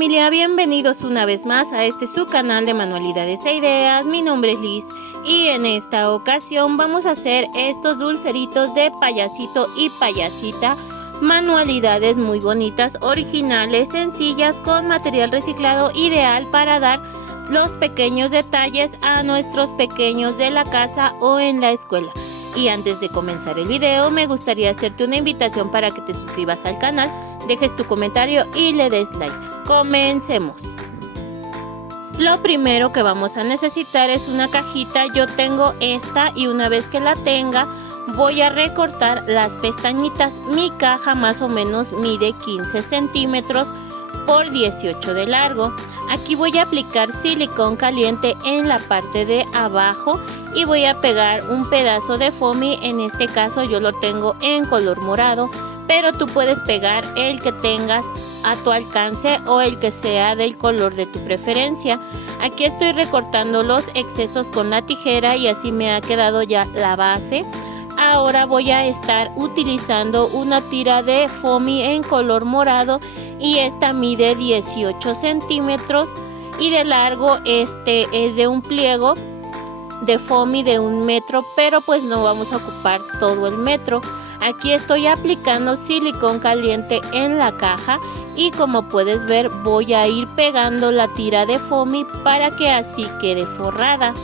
familia, bienvenidos una vez más a su canal de manualidades e ideas. Mi nombre es Liz y en esta ocasión vamos a hacer estos dulceritos de payasito y payasita. Manualidades muy bonitas, originales, sencillas, con material reciclado, ideal para dar los pequeños detalles a nuestros pequeños de la casa o en la escuela. Y antes de comenzar el video, me gustaría hacerte una invitación para que te suscribas al canal, dejes tu comentario y le des like. Comencemos. Lo primero que vamos a necesitar es una cajita. Yo tengo esta y una vez que la tenga voy a recortar las pestañitas. Mi caja más o menos mide 15 centímetros por 18 de largo. Aquí voy a aplicar silicón caliente en la parte de abajo y voy a pegar un pedazo de foamy. En este caso yo lo tengo en color morado, pero tú puedes pegar el que tengas a tu alcance o el que sea del color de tu preferencia. Aquí estoy recortando los excesos con la tijera y así me ha quedado ya la base. Ahora voy a estar utilizando una tira de foamy en color morado y esta mide 18 centímetros y de largo. Este es de un pliego de foamy de 1 metro, pero pues no vamos a ocupar todo el metro. Aquí estoy aplicando silicón caliente en la caja y como puedes ver voy a ir pegando la tira de foamy para que así quede forrada.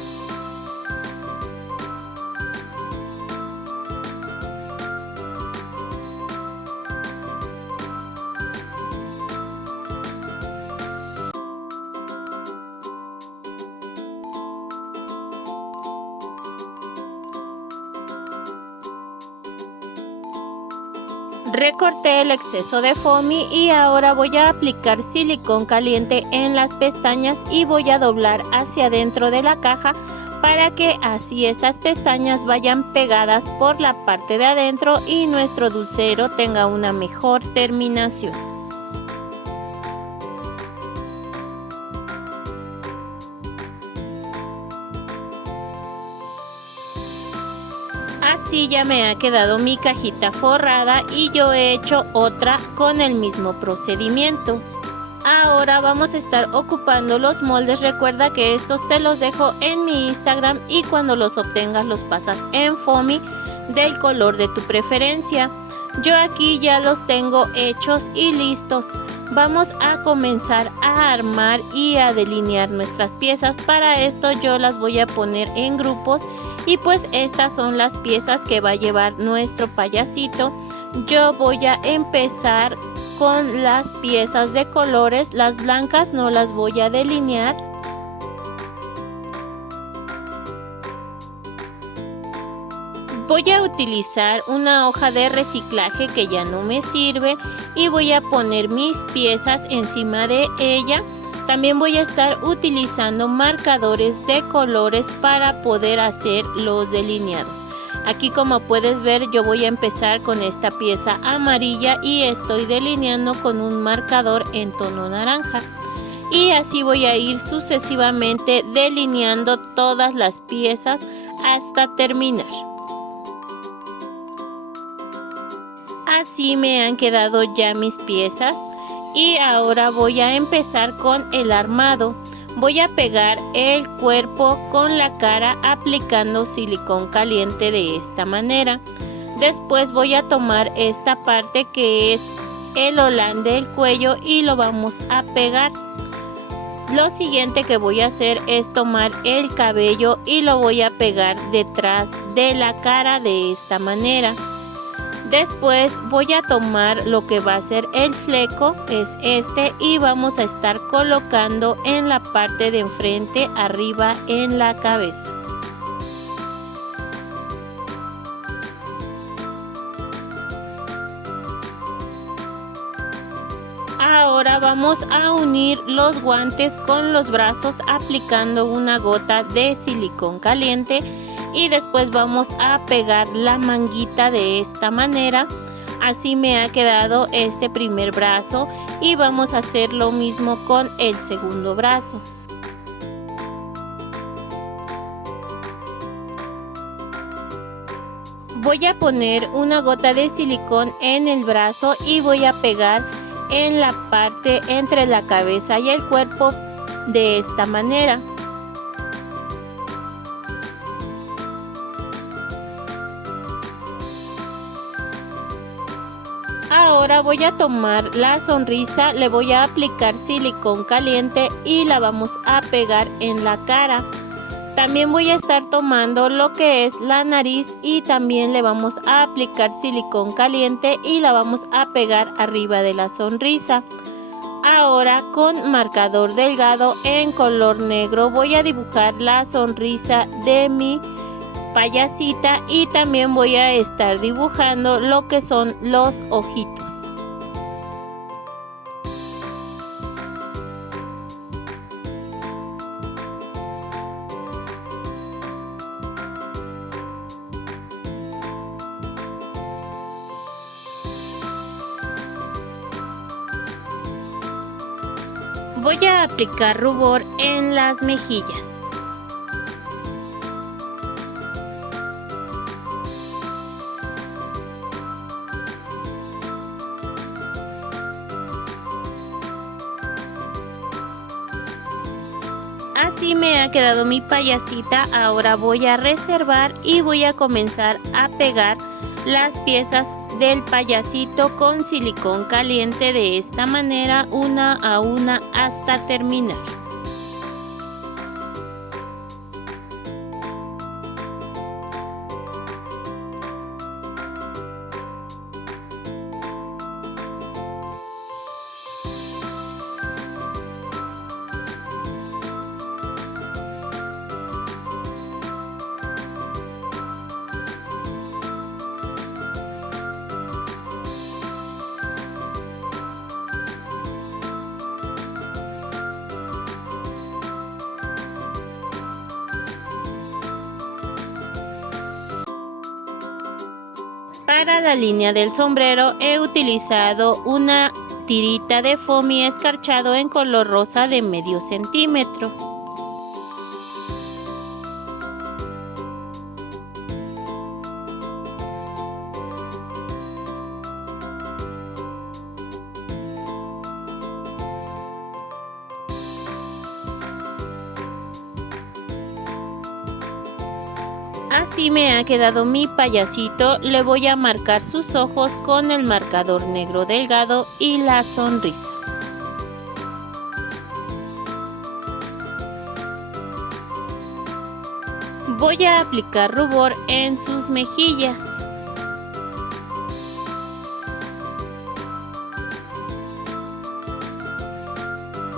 Recorté el exceso de foamy y ahora voy a aplicar silicón caliente en las pestañas y voy a doblar hacia adentro de la caja para que así estas pestañas vayan pegadas por la parte de adentro y nuestro dulcero tenga una mejor terminación. Así ya me ha quedado mi cajita forrada y yo he hecho otra con el mismo procedimiento. Ahora vamos a estar ocupando los moldes. Recuerda que estos te los dejo en mi Instagram y cuando los obtengas los pasas en foamy del color de tu preferencia. Yo aquí ya los tengo hechos y listos. Vamos a comenzar a armar y a delinear nuestras piezas. Para esto yo las voy a poner en grupos. Y pues estas son las piezas que va a llevar nuestro payasito. Yo voy a empezar con las piezas de colores. Las blancas no las voy a delinear. Voy a utilizar una hoja de reciclaje que ya no me sirve y voy a poner mis piezas encima de ella. También voy a estar utilizando marcadores de colores para poder hacer los delineados. Aquí como puedes ver yo voy a empezar con esta pieza amarilla y estoy delineando con un marcador en tono naranja. Y así voy a ir sucesivamente delineando todas las piezas hasta terminar. Así me han quedado ya mis piezas. Y ahora voy a empezar con el armado. Voy a pegar el cuerpo con la cara aplicando silicón caliente de esta manera. Después voy a tomar esta parte que es el holán del cuello y lo vamos a pegar. Lo siguiente que voy a hacer es tomar el cabello y lo voy a pegar detrás de la cara de esta manera. Después voy a tomar lo que va a ser el fleco, es este, y vamos a estar colocando en la parte de enfrente, arriba en la cabeza. Ahora vamos a unir los guantes con los brazos aplicando una gota de silicón caliente. Y después vamos a pegar la manguita de esta manera. Así me ha quedado este primer brazo y vamos a hacer lo mismo con el segundo brazo. Voy a poner una gota de silicón en el brazo y voy a pegar en la parte entre la cabeza y el cuerpo de esta manera. Ahora voy a tomar la sonrisa, le voy a aplicar silicón caliente y la vamos a pegar en la cara. También voy a estar tomando lo que es la nariz y también le vamos a aplicar silicón caliente y la vamos a pegar arriba de la sonrisa. Ahora con marcador delgado en color negro voy a dibujar la sonrisa de mi payasita y también voy a estar dibujando lo que son los ojitos. Voy a aplicar rubor en las mejillas. Así me ha quedado mi payasita. Ahora voy a reservar y voy a comenzar a pegar las piezas del payasito con silicón caliente de esta manera, una a una hasta terminar. Para la línea del sombrero he utilizado una tirita de foamy escarchado en color rosa de medio centímetro. Así me ha quedado mi payasito. Le voy a marcar sus ojos con el marcador negro delgado y la sonrisa. Voy a aplicar rubor en sus mejillas.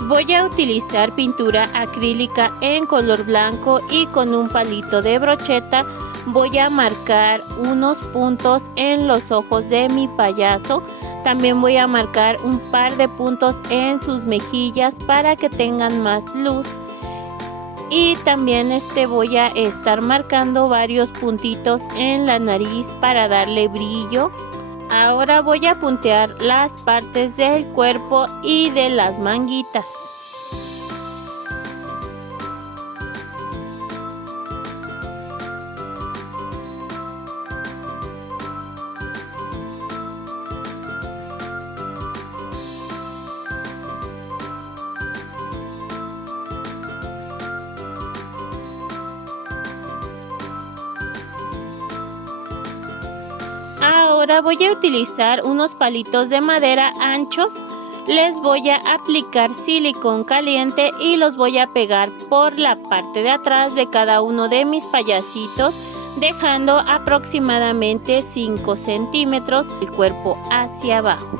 Voy a utilizar pintura acrílica en color blanco y con un palito de brocheta voy a marcar unos puntos en los ojos de mi payaso. También voy a marcar un par de puntos en sus mejillas para que tengan más luz. Y también voy a estar marcando varios puntitos en la nariz para darle brillo. Ahora voy a puntear las partes del cuerpo y de las manguitas. Ahora voy a utilizar unos palitos de madera anchos. Les voy a aplicar silicón caliente y los voy a pegar por la parte de atrás de cada uno de mis payasitos, dejando aproximadamente 5 centímetros el cuerpo hacia abajo.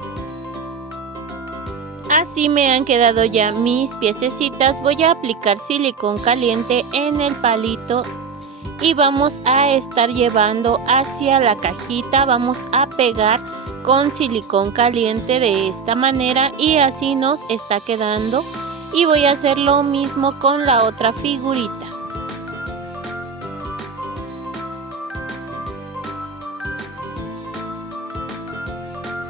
Así me han quedado ya mis piececitas. Voy a aplicar silicón caliente en el palito y vamos a estar llevando hacia la cajita. Vamos a pegar con silicón caliente de esta manera y así nos está quedando. Y voy a hacer lo mismo con la otra figurita.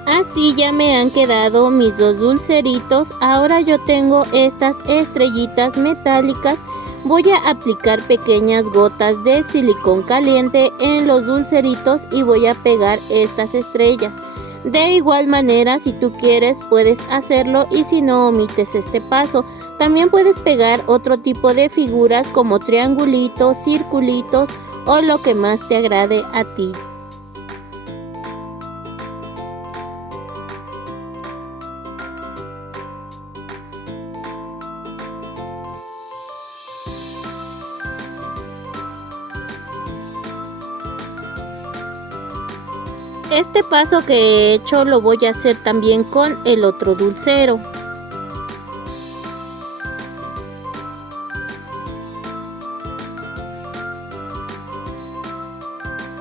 Así ya me han quedado mis dos dulceritos. Ahora yo tengo estas estrellitas metálicas. Voy a aplicar pequeñas gotas de silicón caliente en los dulceritos y voy a pegar estas estrellas. De igual manera, si tú quieres puedes hacerlo y si no, omites este paso. También puedes pegar otro tipo de figuras como triangulitos, circulitos o lo que más te agrade a ti. Este paso que he hecho lo voy a hacer también con el otro dulcero.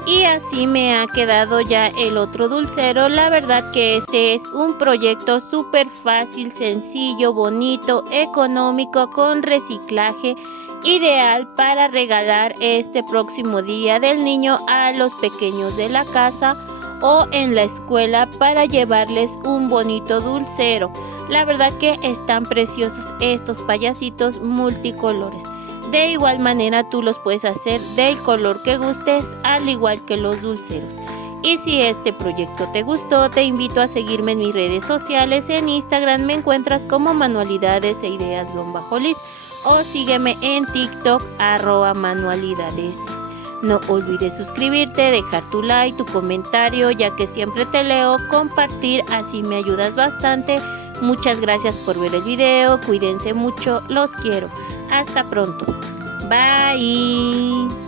Y así me ha quedado ya el otro dulcero. La verdad que este es un proyecto súper fácil, sencillo, bonito, económico, con reciclaje, ideal para regalar este próximo Día del Niño a los pequeños de la casa o en la escuela para llevarles un bonito dulcero. La verdad que están preciosos estos payasitos multicolores. De igual manera tú los puedes hacer del color que gustes, al igual que los dulceros. Y si este proyecto te gustó, te invito a seguirme en mis redes sociales. En Instagram me encuentras como manualidades e ideas_lis o sígueme en TikTok @manualidades. No olvides suscribirte, dejar tu like, tu comentario, ya que siempre te leo, compartir, así me ayudas bastante. Muchas gracias por ver el video, cuídense mucho, los quiero. Hasta pronto. Bye.